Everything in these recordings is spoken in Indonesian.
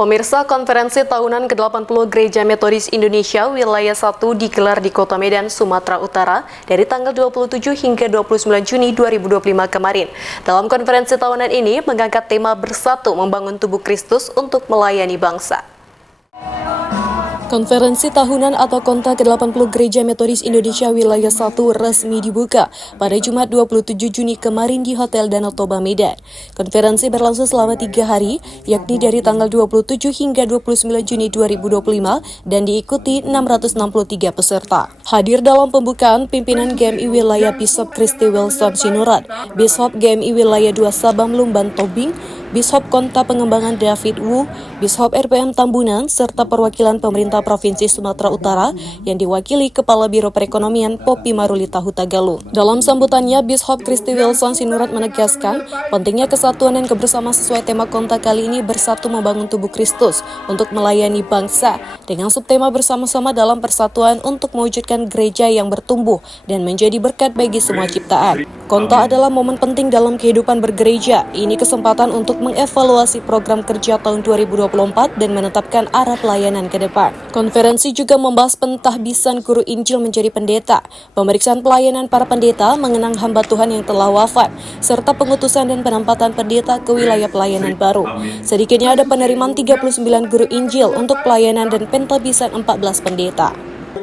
Pemirsa, konferensi tahunan ke-80 Gereja Metodis Indonesia Wilayah 1 digelar di Kota Medan, Sumatera Utara dari tanggal 27 hingga 29 Juni 2025 kemarin. Dalam konferensi tahunan ini mengangkat tema Bersatu Membangun Tubuh Kristus untuk Melayani Bangsa. Konferensi tahunan atau KONTA ke-80 Gereja Metodis Indonesia Wilayah 1 resmi dibuka pada Jumat 27 Juni kemarin di Hotel Danau Toba, Medan. Konferensi berlangsung selama 3 hari, yakni dari tanggal 27 hingga 29 Juni 2025 dan diikuti 663 peserta. Hadir dalam pembukaan pimpinan GMI Wilayah Bishop Christy Wilson Sinurat, Bishop GMI Wilayah 2 Sabam Lumban Tobing, Bishop KONTA Pengembangan David Wu, Bishop RPM Tambunan, serta perwakilan pemerintah Provinsi Sumatera Utara yang diwakili Kepala Biro Perekonomian Poppy Marulita Hutagalung. Dalam sambutannya, Bishop Christy Wilson Sinurat menegaskan pentingnya kesatuan dan kebersamaan sesuai tema KONTA kali ini Bersatu Membangun Tubuh Kristus untuk melayani bangsa dengan subtema bersama-sama dalam persatuan untuk mewujudkan gereja yang bertumbuh dan menjadi berkat bagi semua ciptaan. KONTA adalah momen penting dalam kehidupan bergereja. Ini kesempatan untuk mengevaluasi program kerja tahun 2024 dan menetapkan arah pelayanan ke depan. Konferensi juga membahas pentahbisan guru Injil menjadi pendeta, pemeriksaan pelayanan para pendeta mengenang hamba Tuhan yang telah wafat, serta pengutusan dan penempatan pendeta ke wilayah pelayanan baru. Sedikitnya ada penerimaan 39 guru Injil untuk pelayanan dan pentahbisan 14 pendeta.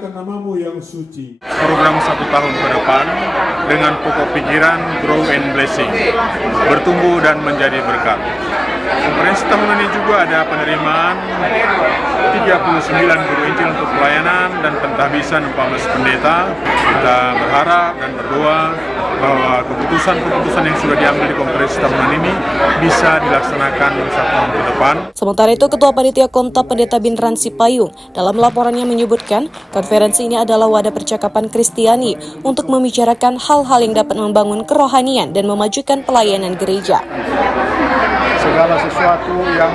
Namamu yang suci. Program 1 tahun ke depan dengan pokok pikiran Grow and Blessing, bertumbuh dan menjadi berkat. Konferensi tahunan ini juga ada penerimaan 39 guru Injil untuk pelayanan dan pentahbisan 14 pendeta. Kita berharap dan berdoa bahwa keputusan-keputusan yang sudah diambil di konferensi tahunan ini bisa dilaksanakan 1 tahun ke depan. Sementara itu, Ketua Panitia KONTA Pendeta Binran Sipayung dalam laporannya menyebutkan konferensi ini adalah wadah percakapan Kristiani untuk membicarakan hal-hal yang dapat membangun kerohanian dan memajukan pelayanan gereja. Segala sesuatu yang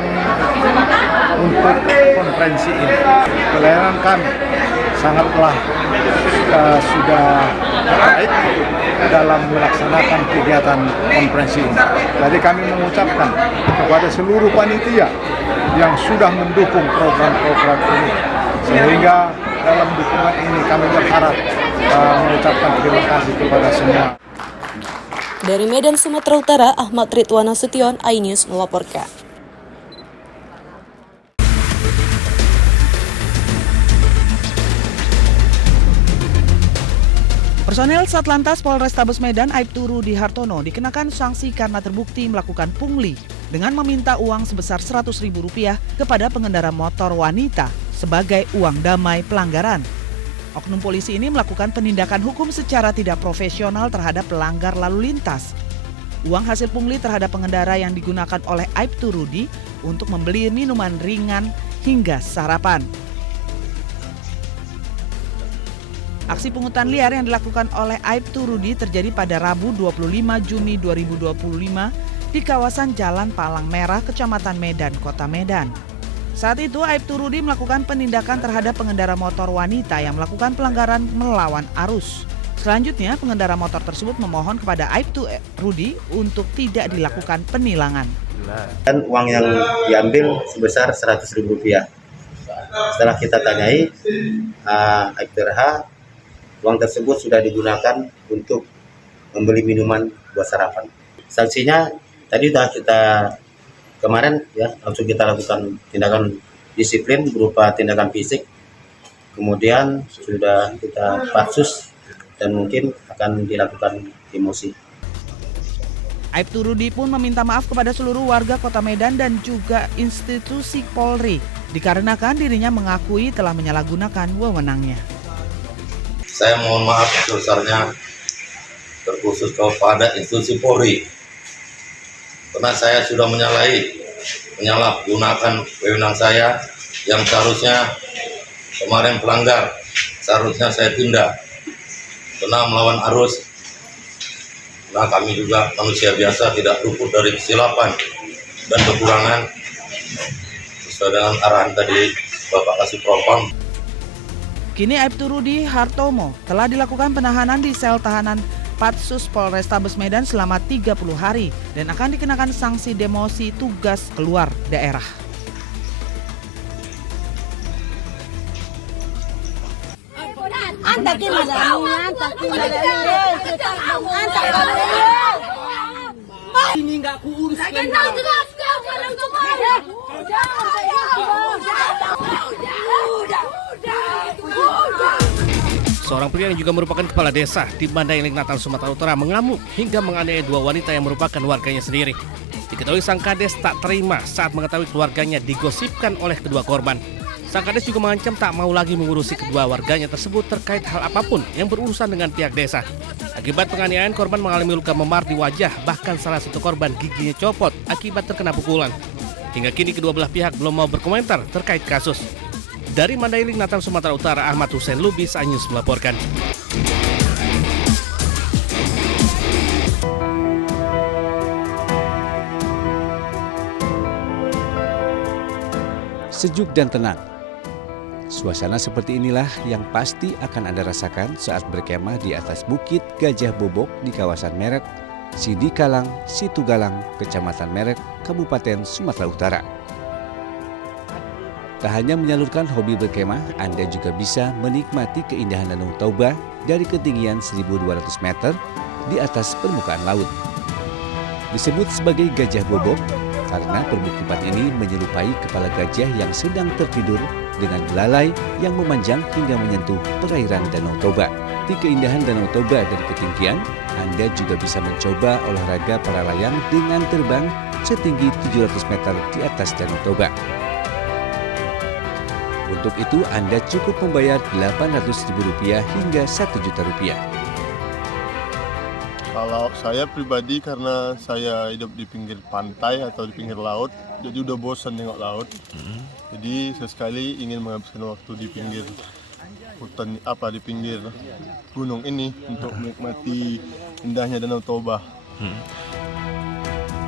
untuk konferensi ini, pelayanan kami sangatlah sudah baik dalam melaksanakan kegiatan konferensi ini. Jadi kami mengucapkan kepada seluruh panitia yang sudah mendukung program-program ini, sehingga dalam dukungan ini kami berharap mengucapkan terima kasih kepada semua. Dari Medan, Sumatera Utara, Ahmad Ridwan Nasution, iNews melaporkan. Personel Satlantas Polrestabes Medan Aibtu Rudi Hartono dikenakan sanksi karena terbukti melakukan pungli dengan meminta uang sebesar Rp100.000 kepada pengendara motor wanita sebagai uang damai pelanggaran. Oknum polisi ini melakukan penindakan hukum secara tidak profesional terhadap pelanggar lalu lintas. Uang hasil pungli terhadap pengendara yang digunakan oleh Aibtu Rudi untuk membeli minuman ringan hingga sarapan. Aksi pungutan liar yang dilakukan oleh Aibtu Rudi terjadi pada Rabu 25 Juni 2025 di kawasan Jalan Palang Merah, Kecamatan Medan, Kota Medan. Saat itu Aibtu Rudi melakukan penindakan terhadap pengendara motor wanita yang melakukan pelanggaran melawan arus. Selanjutnya pengendara motor tersebut memohon kepada Aibtu Rudi untuk tidak dilakukan penilangan. Dan uang yang diambil sebesar Rp100.000. Setelah kita tanyai Aibtu RH, uang tersebut sudah digunakan untuk membeli minuman buat sarapan. Sanksinya tadi sudah kita kemarin langsung kita lakukan tindakan disiplin berupa tindakan fisik, kemudian sudah kita patsus dan mungkin akan dilakukan emosi. Aibtu Rudi pun meminta maaf kepada seluruh warga Kota Medan dan juga institusi Polri dikarenakan dirinya mengakui telah menyalahgunakan wewenangnya. Saya mohon maaf sebesarnya terkhusus kepada institusi Polri. Karena saya sudah menyalahgunakan wewenang saya yang seharusnya kemarin pelanggar, seharusnya saya tindak karena melawan arus. Nah, kami juga manusia biasa tidak luput dari kesilapan dan kekurangan sesuai dengan arahan tadi Bapak Kasih Propam. Kini Aibtu Rudi Hartono telah dilakukan penahanan di sel tahanan Patsus Polrestabes Medan selama 30 hari dan akan dikenakan sanksi demosi tugas keluar daerah. Ini nggak kuuruskan. Seorang pria yang juga merupakan kepala desa di Mandailing, Natal, Sumatera Utara mengamuk hingga menganiaya dua wanita yang merupakan warganya sendiri. Diketahui sang kades tak terima saat mengetahui keluarganya digosipkan oleh kedua korban. Sang kades juga mengancam tak mau lagi mengurusi kedua warganya tersebut terkait hal apapun yang berurusan dengan pihak desa. Akibat penganiayaan, korban mengalami luka memar di wajah, bahkan salah satu korban giginya copot akibat terkena pukulan. Hingga kini kedua belah pihak belum mau berkomentar terkait kasus. Dari Mandailing, Natal, Sumatera Utara, Ahmad Hussein Lubis, iNews melaporkan. Sejuk dan tenang. Suasana seperti inilah yang pasti akan Anda rasakan saat berkemah di atas Bukit Gajah Bobok di kawasan Merek, Sidikalang, Situgalang, Kecamatan Merek, Kabupaten Sumatera Utara. Tak hanya menyalurkan hobi berkemah, Anda juga bisa menikmati keindahan Danau Toba dari ketinggian 1.200 meter di atas permukaan laut. Disebut sebagai Gajah Bobok karena permukiman ini menyerupai kepala gajah yang sedang tertidur dengan belalai yang memanjang hingga menyentuh perairan Danau Toba. Di keindahan Danau Toba dari ketinggian, Anda juga bisa mencoba olahraga para layang dengan terbang setinggi 700 meter di atas Danau Toba. Untuk itu, Anda cukup membayar Rp800.000 hingga Rp1.000.000. Kalau saya pribadi, karena saya hidup di pinggir pantai atau di pinggir laut, jadi udah bosan tengok laut. Jadi sesekali ingin menghabiskan waktu di pinggir hutan, di pinggir gunung ini untuk menikmati indahnya Danau Toba.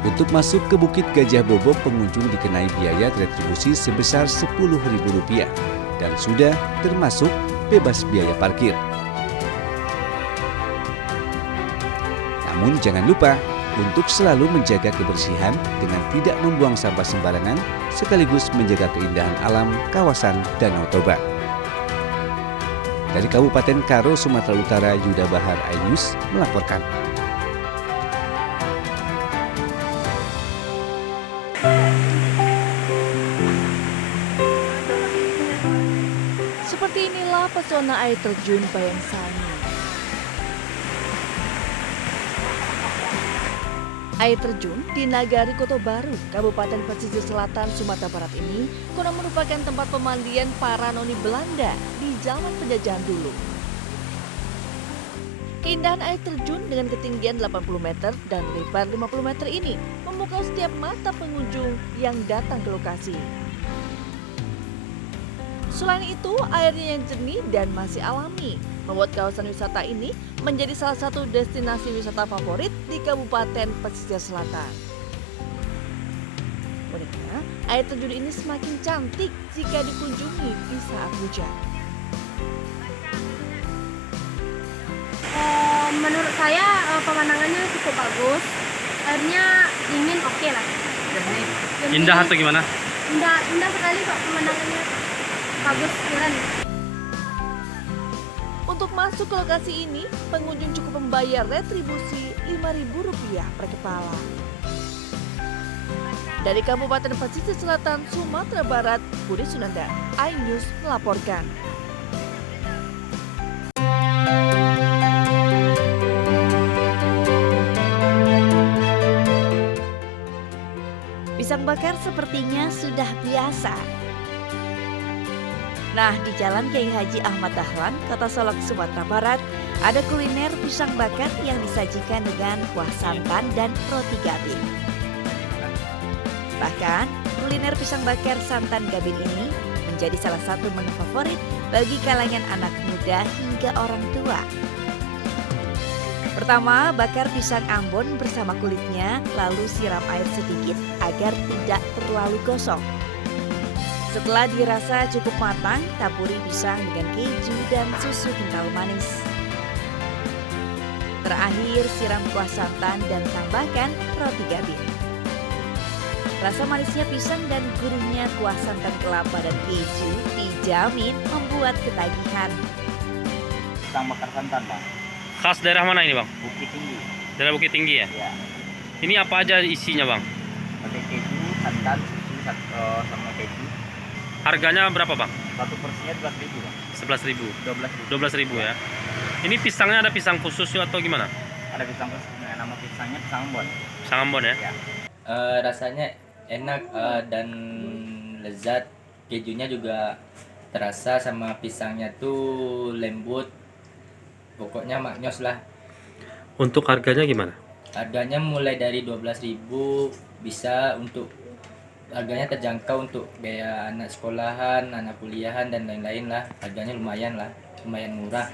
Untuk masuk ke Bukit Gajah Bobok, pengunjung dikenai biaya retribusi sebesar Rp10.000 dan sudah termasuk bebas biaya parkir. Namun jangan lupa untuk selalu menjaga kebersihan dengan tidak membuang sampah sembarangan sekaligus menjaga keindahan alam kawasan Danau Toba. Dari Kabupaten Karo, Sumatera Utara, Yuda Bahar, iNews melaporkan. Seperti inilah pesona air terjun Bayangsani. Air terjun di Nagari Koto Baru, Kabupaten Pesisir Selatan, Sumatera Barat ini konon merupakan tempat pemandian para noni Belanda di zaman penjajahan dulu. Keindahan air terjun dengan ketinggian 80 meter dan lebar 50 meter ini memukau setiap mata pengunjung yang datang ke lokasi. Selain itu, airnya yang jernih dan masih alami membuat kawasan wisata ini menjadi salah satu destinasi wisata favorit di Kabupaten Pesisir Selatan. Uniknya, air terjun ini semakin cantik jika dikunjungi di saat hujan. Menurut saya pemandangannya cukup bagus, airnya dingin, oke lah. Jernih. Indah atau gimana? Indah sekali kok pemandangannya, bagus keren. Untuk masuk ke lokasi ini, pengunjung cukup membayar retribusi Rp5.000 per kepala. Dari Kabupaten Pesisir Selatan, Sumatera Barat, Budi Sunanda, iNews melaporkan. Pisang bakar sepertinya sudah biasa. Nah, di Jalan Kiai Haji Ahmad Dahlan, Kota Solok, Sumatera Barat, ada kuliner pisang bakar yang disajikan dengan kuah santan dan roti gabin. Bahkan, kuliner pisang bakar santan gabin ini menjadi salah satu menu favorit bagi kalangan anak muda hingga orang tua. Pertama, bakar pisang Ambon bersama kulitnya, lalu siram air sedikit agar tidak terlalu gosong. Setelah dirasa cukup matang, taburi pisang dengan keju dan susu kental manis. Terakhir, siram kuah santan dan tambahkan roti gabin. Rasa manisnya pisang dan gurihnya kuah santan kelapa dan keju dijamin membuat ketagihan. pisang bakar santan, Bang. Khas daerah mana ini, Bang? Bukit Tinggi. Daerah Bukit Tinggi ya? Ya. Ini apa aja isinya, Bang? Pakai keju, santan, susu, sama keju. Harganya berapa, Bang? Satu porsinya 12.000, Bang. 11.000. 12.000 ya. Ini pisangnya ada pisang khusus atau gimana? Ada pisang khusus, nama pisangnya pisang Ambon. Pisang Ambon ya? Ya. Rasanya enak dan lezat. Kejunya juga terasa, sama pisangnya tuh lembut. Pokoknya maknyos lah. Untuk harganya gimana? Harganya mulai dari 12.000, bisa untuk harganya terjangkau untuk biaya anak sekolahan, anak kuliahan dan lain-lain lah. Harganya lumayan murah.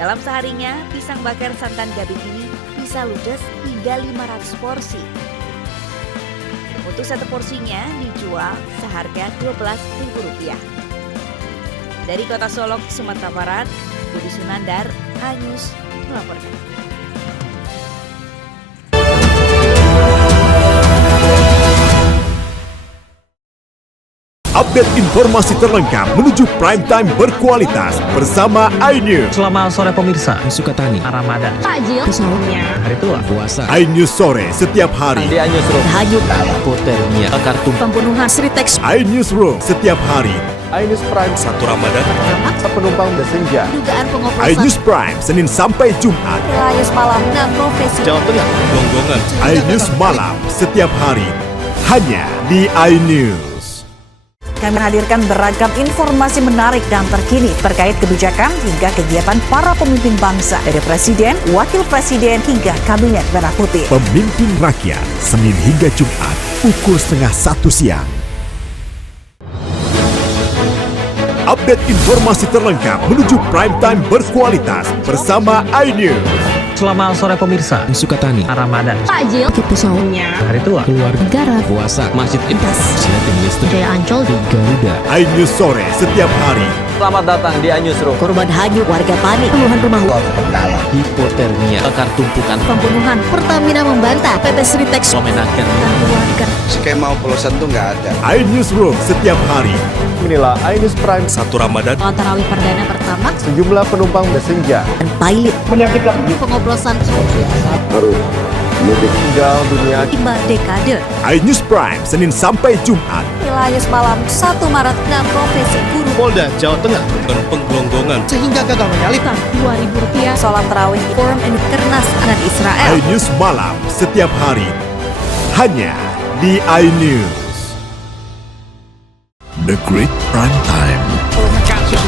Dalam seharinya, pisang bakar santan Gabik ini bisa ludes hingga 500 porsi. Untuk satu porsinya dijual seharga Rp12.000. Dari Kota Solok, Sumatera Barat, Budi Sunandar, iNews melaporkan. Update informasi terlengkap menuju prime time berkualitas bersama iNews. Selamat sore pemirsa, Sukatani, Ramadan, Takjil, sahurnya, hari tua, puasa. iNews sore setiap hari. Di iNews Room, hanyut, hipotermia, kartu pembunuhan, Sritex, iNews Room setiap hari. iNews Prime 1 Ramadan, penumpang bersenja. dugaan pengoplosan, iNews Prime Senin sampai Jumat. Wilayah malam, 6 profesi, Jawa Tengah, Gonggongan. iNews malam setiap hari hanya di iNews. Kami hadirkan beragam informasi menarik dan terkini terkait kebijakan hingga kegiatan para pemimpin bangsa, dari presiden, wakil presiden, hingga kabinet merah putih. Pemimpin rakyat, Senin hingga Jumat, pukul 12:30 siang. Update informasi terlengkap menuju prime time berkualitas bersama iNews. Selamat sore pemirsa, Sukatani, Ramadan, takjil, sahurnya, hari tua, keluarga, negara, puasa, masjid Ibas, Silatin Listrik, Jaya Ancol, Garuda. iNews sore setiap hari. Selamat datang di iNews Room. Korban hanyut, warga panik, puluhan rumah Hipotermia, bakar tumpukan, pembunuhan, Pertamina membantah, PT Sritex, memenangkan keluarga. Skema oplosan tuh nggak ada. iNews Room setiap hari. Inilah iNews Prime 1 Ramadan. Sholat tarawih perdana pertama, sejumlah penumpang bersenja. dan pilot. Menyakitkan pengoplosan, harus meninggal dunia. 5 dekade. iNews Prime Senin sampai Jumat. Wilayah malam 1 Maret, 6 profesi guru. Polda Jawa Tengah dan Penggelonggongan Sehingga gagal menyalip. Rp2.000, Sholat tarawih Forum and Kernas dengan Israel. iNews malam setiap hari hanya di iNews. The Great Prime Time. kasus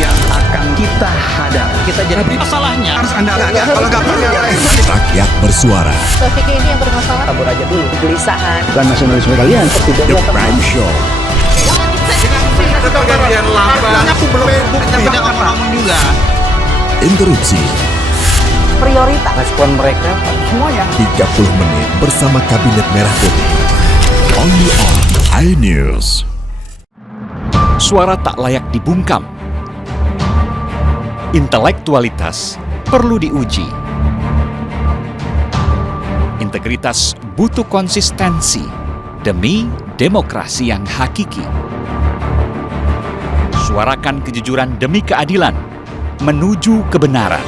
yang akan kita hadapi. Kita jadi masalahnya harus Anda kalau nggak percaya. Rakyat bersuara. Topik ini yang bermasalah, Tabur aja dulu. Kegelisahan. Dan nasionalisme kalian The Prime Show. Pergantian lama. Aku belum tidak ngomong juga. Interupsi. Prioritas. Respon mereka semuanya 30 menit bersama Kabinet Merah Putih. Only on iNews. Suara tak layak dibungkam. Intelektualitas perlu diuji. Integritas butuh konsistensi demi demokrasi yang hakiki. Suarakan kejujuran demi keadilan menuju kebenaran.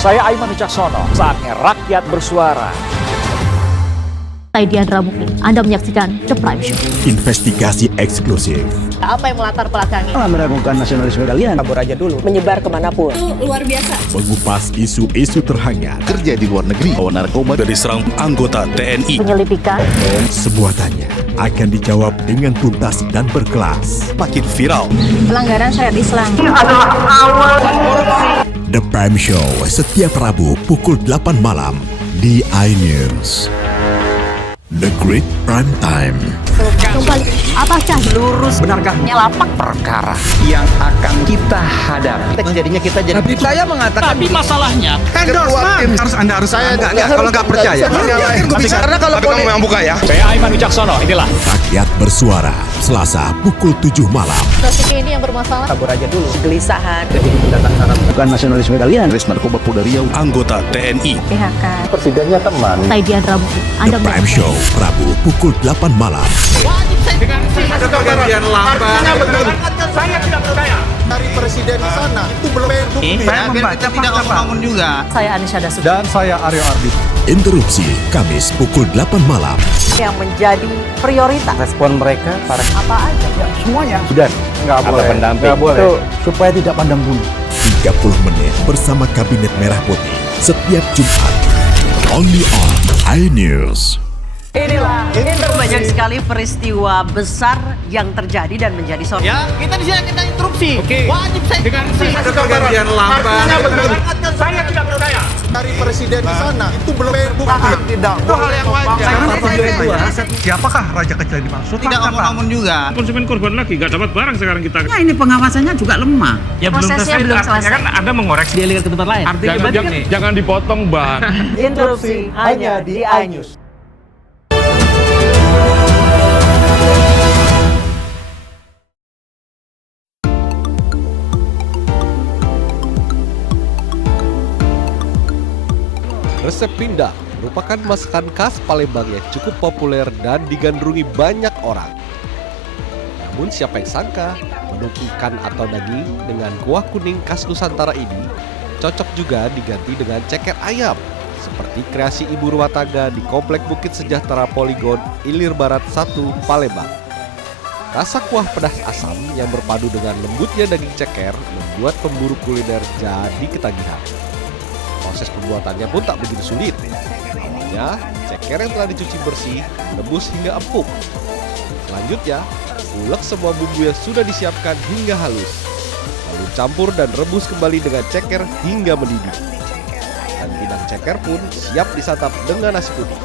Saya Aiman Wicaksono, saatnya rakyat bersuara. Saya Diandra Mukti, Anda menyaksikan The Prime Show. Investigasi eksklusif. Apa yang melatar belakangi? Meragukan nasionalisme kalian. Kabur aja dulu. Menyebar kemanapun. Itu luar biasa. Mengupas isu-isu terhangat. Kerja di luar negeri, bawa narkoba dari serang anggota TNI. Penyelidikan. Semua tanya akan dijawab dengan tuntas dan berkelas. Makin viral. Pelanggaran syariat Islam. The Prime Show setiap Rabu pukul 8 malam di iNews. The Great Prime Time. Kembali, apakah Lurus benarkah nyelapak perkara yang akan kita hadapi? Jadinya kita jadi. Tapi saya mengatakan. Tapi masalahnya endorsement harus Anda harus saya nggak kalau nggak percaya. Karena kalau kamu yang buka ya. Saya Aiman Wicaksono, inilah Rakyat bersuara Selasa pukul 7 malam. Trafik ini yang bermasalah. Kabur aja dulu. Kegelisahan. Jadi pendatang Arab. Bukan nasionalisme kalian. Res narkoba Polda Riau. Anggota TNI. PHK. Presidennya teman. Taidian Rabu. The Prime Show, Rabu pukul 8 malam. Ada pergantian lambat. Saya tidak percaya. Dari presiden di sana itu belum bukti. Saya membaca tidak ngomong juga. Saya Anisha Dasuki. Dan saya Aryo Ardi. Interupsi Kamis pukul 8 malam. Yang menjadi prioritas. Respon mereka para Apa aja? semuanya sudah nggak boleh. Nggak boleh. Itu supaya tidak pandang bulu. 30 menit bersama Kabinet Merah Putih setiap Jumat. Only on iNews. Inilah banyak sekali peristiwa besar yang terjadi dan menjadi sorotan. Ya, kita di sini kita interupsi. Wajib saya dengar. Ada pergantian lambat. Saya tidak percaya. Dari presiden di sana itu belum bukti. Tidak. Itu hal yang wajar. Siapakah raja kecil yang dimaksud? Tidak ngomong juga. Konsumen korban lagi, nggak dapat barang sekarang kita. Nah, ini pengawasannya juga lemah. Ya Prosesnya belum selesai. Kan Anda mengoreksi. Dia lihat ke tempat lain. Jangan dipotong, Bang. Interupsi hanya di iNews. Resep pindang merupakan masakan khas Palembang yang cukup populer dan digandrungi banyak orang. Namun siapa yang sangka menu ikan atau daging dengan kuah kuning khas Nusantara ini cocok juga diganti dengan ceker ayam seperti kreasi ibu rumah tangga di Komplek Bukit Sejahtera Poligon Ilir Barat 1 Palembang. Rasa kuah pedas asam yang berpadu dengan lembutnya daging ceker membuat pemburu kuliner jadi ketagihan. Proses pembuatannya pun tak begitu sulit. Awalnya, ceker yang telah dicuci bersih, rebus hingga empuk. Selanjutnya, ulek semua bumbu yang sudah disiapkan hingga halus. Lalu campur dan rebus kembali dengan ceker hingga mendidih. Dan pindang ceker pun siap disantap dengan nasi putih.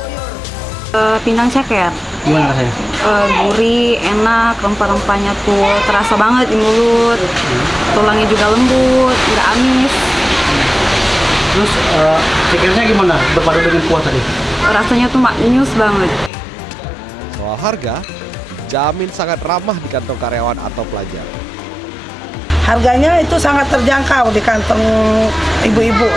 Pindang ceker. Gimana rasanya? Gurih, enak, rempah-rempahnya tuh terasa banget di mulut. Tulangnya juga lembut, nggak amis. Terus cekernya gimana? Berpadu dengan kuah tadi? Rasanya tuh maknyus banget. Soal harga, jamin sangat ramah di kantong karyawan atau pelajar. Harganya itu sangat terjangkau di kantong ibu-ibu.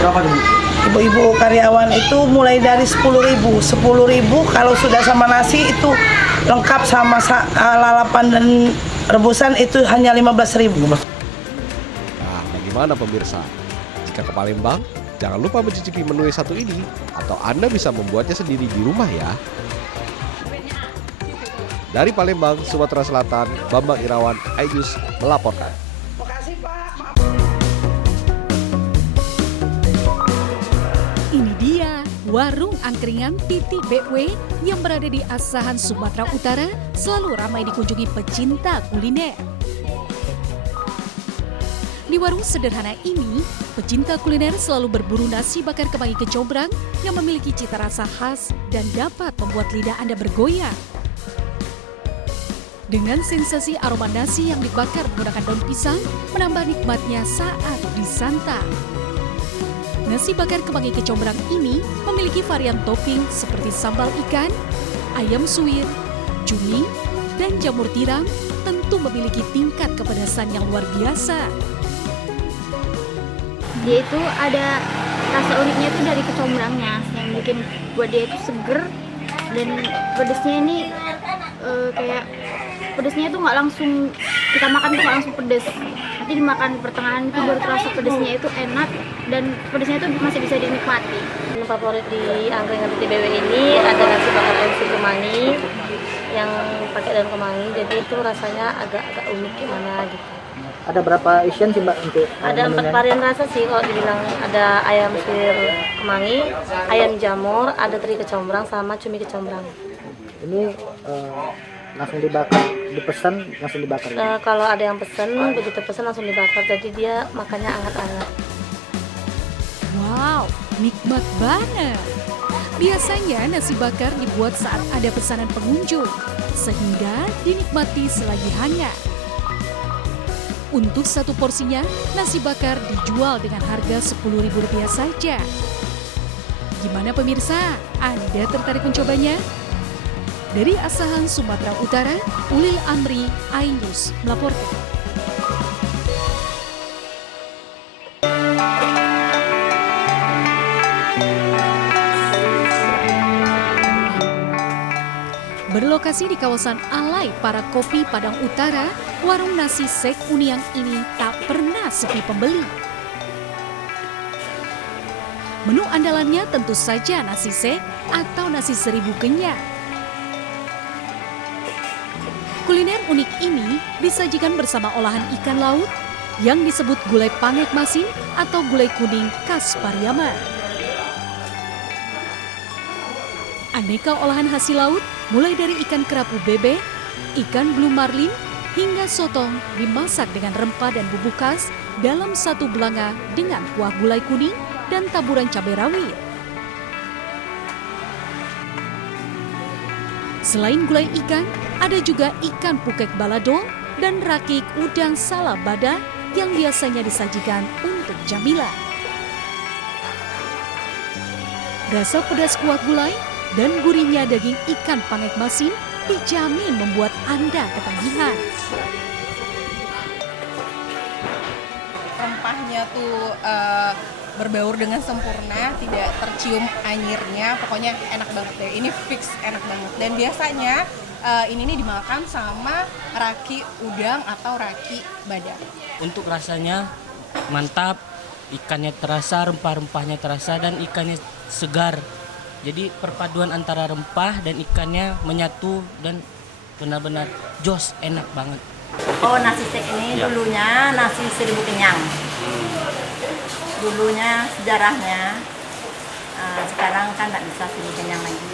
Berapa dulu? Ibu-ibu karyawan itu mulai dari 10.000. 10.000 kalau sudah sama nasi itu lengkap sama lalapan dan rebusan itu hanya 15.000. Nah, bagaimana pemirsa? Jika ke Palembang, jangan lupa mencicipi menu yang satu ini, atau Anda bisa membuatnya sendiri di rumah ya. Dari Palembang, Sumatera Selatan, Bambang Irawan, iNews melaporkan. Ini dia warung angkringan Titi BW yang berada di Asahan, Sumatera Utara, selalu ramai dikunjungi pecinta kuliner. Di warung sederhana ini, pecinta kuliner selalu berburu nasi bakar kemangi kecombrang yang memiliki cita rasa khas dan dapat membuat lidah Anda bergoyang. Dengan sensasi aroma nasi yang dibakar menggunakan daun pisang, menambah nikmatnya saat disantap. Nasi bakar kemangi kecombrang ini memiliki varian topping seperti sambal ikan, ayam suwir, cumi, dan jamur tiram, tentu memiliki tingkat kepedasan yang luar biasa. Dia itu ada rasa uniknya itu dari kecombrangnya yang bikin buat dia itu seger, dan pedesnya ini kayak pedesnya itu nggak langsung kita makan tuh nggak langsung pedes, nanti dimakan pertengahan itu baru terasa pedesnya itu enak dan pedesnya itu masih bisa dinikmati. Menu favorit di angkringan Titi BW ini ada nasi bakar MC kemangi yang pakai daun kemangi, jadi itu rasanya agak unik gimana gitu. Ada berapa isian sih Mbak untuk ada 4 varian rasa sih kalau dibilang. Ada ayam suwir kemangi, ayam jamur, ada teri kecombrang sama cumi kecombrang. Ini langsung dibakar, dipesan langsung dibakar. Kalau ada yang pesen, begitu pesen langsung dibakar, jadi dia makannya hangat-hangat. Wow, nikmat banget. Biasanya nasi bakar dibuat saat ada pesanan pengunjung, sehingga dinikmati selagi hangat. Untuk satu porsinya, nasi bakar dijual dengan harga Rp10.000 saja. Gimana pemirsa? Anda tertarik mencobanya? Dari Asahan, Sumatera Utara, Ulil Amri, iNews melaporkan. Berlokasi di kawasan Alai Para Kopi Padang Utara, warung nasi Sek Uniang ini tak pernah sepi pembeli. Menu andalannya tentu saja nasi Sek atau nasi seribu kenyang. Kuliner unik ini disajikan bersama olahan ikan laut yang disebut gulai pangek masin atau gulai kuning khas Pariaman. Aneka olahan hasil laut mulai dari ikan kerapu bebek, ikan blue marlin, hingga sotong dimasak dengan rempah dan bumbu khas dalam satu belanga dengan kuah gulai kuning dan taburan cabai rawit. Selain gulai ikan, ada juga ikan pukek balado dan rakik udang salabada yang biasanya disajikan untuk camilan. Rasa pedas kuah gulai dan gurihnya daging ikan pangek masin dijamin membuat Anda ketagihan. Rempahnya tuh berbaur dengan sempurna, tidak tercium anyirnya, pokoknya enak banget deh. Ini fix enak banget. Dan biasanya ini nih dimakan sama raki udang atau raki badak. Untuk rasanya mantap, ikannya terasa, rempah-rempahnya terasa, dan ikannya segar. Jadi perpaduan antara rempah dan ikannya menyatu dan benar-benar jos, enak banget. Oh, nasi Sek ini dulunya nasi seribu kenyang. Dulunya sejarahnya, sekarang kan nggak bisa seribu kenyang lagi.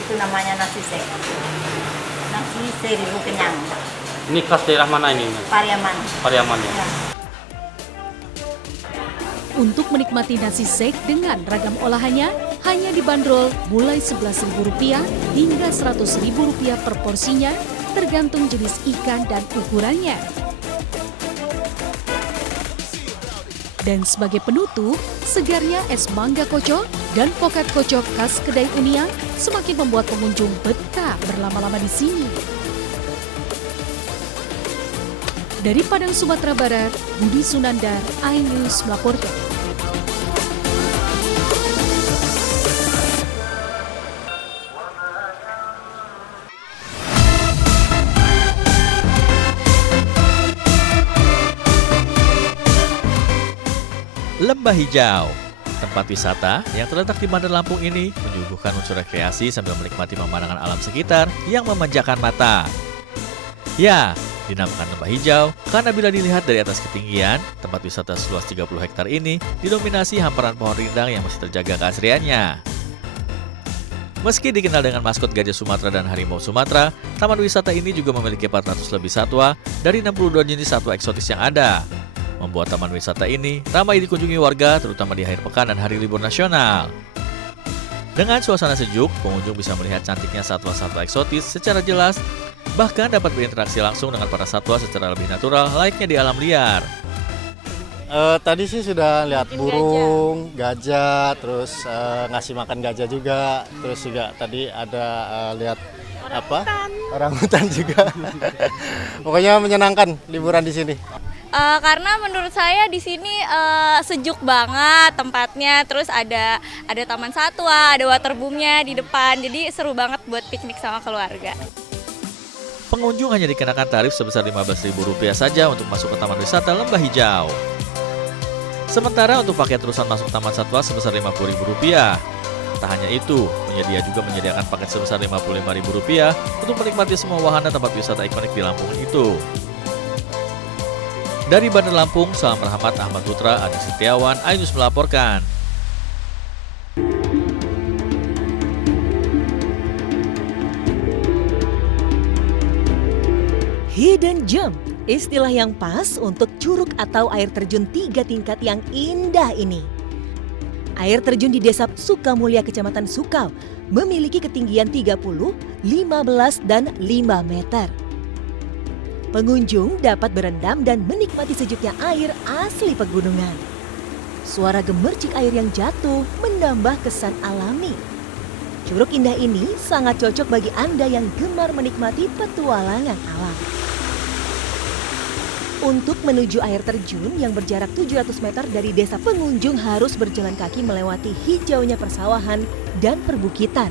Itu namanya nasi Sek. Nasi seribu kenyang. Ini khas daerah mana ini? Pariaman. Pariaman ya. Untuk menikmati nasi Sek dengan ragam olahannya, hanya dibanderol mulai Rp11.000 hingga Rp100.000 per porsinya, tergantung jenis ikan dan ukurannya. Dan sebagai penutup, segarnya es mangga kocok dan pokat kocok khas kedai Uniang semakin membuat pengunjung betah berlama-lama di sini. Dari Padang, Sumatera Barat, Budi Sunandar, iNews melaporkan. Lembah Hijau, tempat wisata yang terletak di Bandar Lampung ini menyuguhkan unsur rekreasi sambil menikmati pemandangan alam sekitar yang memanjakan mata. Ya, dinamakan Lembah Hijau karena bila dilihat dari atas ketinggian, tempat wisata seluas 30 hektar ini didominasi hamparan pohon rindang yang masih terjaga keasriannya. Meski dikenal dengan maskot gajah Sumatera dan harimau Sumatera, taman wisata ini juga memiliki 400 lebih satwa dari 62 jenis satwa eksotis yang ada. Membuat taman wisata ini ramai dikunjungi warga terutama di akhir pekan dan hari libur nasional. Dengan suasana sejuk, pengunjung bisa melihat cantiknya satwa-satwa eksotis secara jelas, bahkan dapat berinteraksi langsung dengan para satwa secara lebih natural layaknya di alam liar. Tadi sih sudah lihat burung, gajah, terus ngasih makan gajah juga, terus juga tadi ada lihat orangutan juga. Pokoknya menyenangkan liburan di sini. Karena menurut saya di sini sejuk banget tempatnya, terus ada taman satwa, ada waterboomnya di depan, jadi seru banget buat piknik sama keluarga. Pengunjung hanya dikenakan tarif sebesar Rp15.000 saja untuk masuk ke Taman Wisata Lembah Hijau. Sementara untuk paket terusan masuk Taman Satwa sebesar Rp50.000. Tak hanya itu, penyedia juga menyediakan paket sebesar Rp55.000 untuk menikmati semua wahana tempat wisata ikonik di Lampung itu. Dari Bandar Lampung, Salam Rahmat Ahmad Putra, Adi Setiawan, iNews melaporkan. Hidden Gem, istilah yang pas untuk curug atau air terjun 3 tingkat yang indah ini. Air terjun di Desa Sukamulya, Kecamatan Sukau, memiliki ketinggian 30, 15, dan 5 meter. Pengunjung dapat berendam dan menikmati sejuknya air asli pegunungan. Suara gemercik air yang jatuh menambah kesan alami. Curug indah ini sangat cocok bagi Anda yang gemar menikmati petualangan alam. Untuk menuju air terjun yang berjarak 700 meter dari desa, pengunjung harus berjalan kaki melewati hijaunya persawahan dan perbukitan.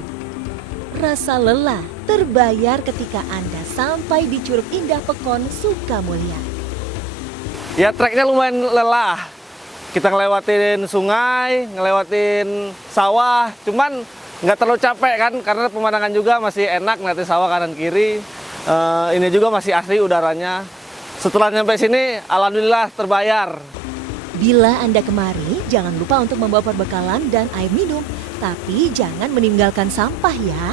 Rasa lelah terbayar ketika Anda sampai di Curug Indah Pekon, Sukamulya. Ya, treknya lumayan lelah. Kita ngelewatin sungai, ngelewatin sawah, cuman nggak terlalu capek kan, karena pemandangan juga masih enak, nanti sawah kanan kiri. Ini juga masih asri udaranya. Setelah nyampe sini, alhamdulillah terbayar. Bila Anda kemari, jangan lupa untuk membawa perbekalan dan air minum, tapi jangan meninggalkan sampah ya.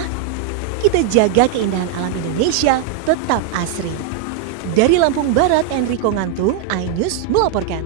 Kita jaga keindahan alam Indonesia tetap asri. Dari Lampung Barat, Enrico Ngantung, iNews melaporkan.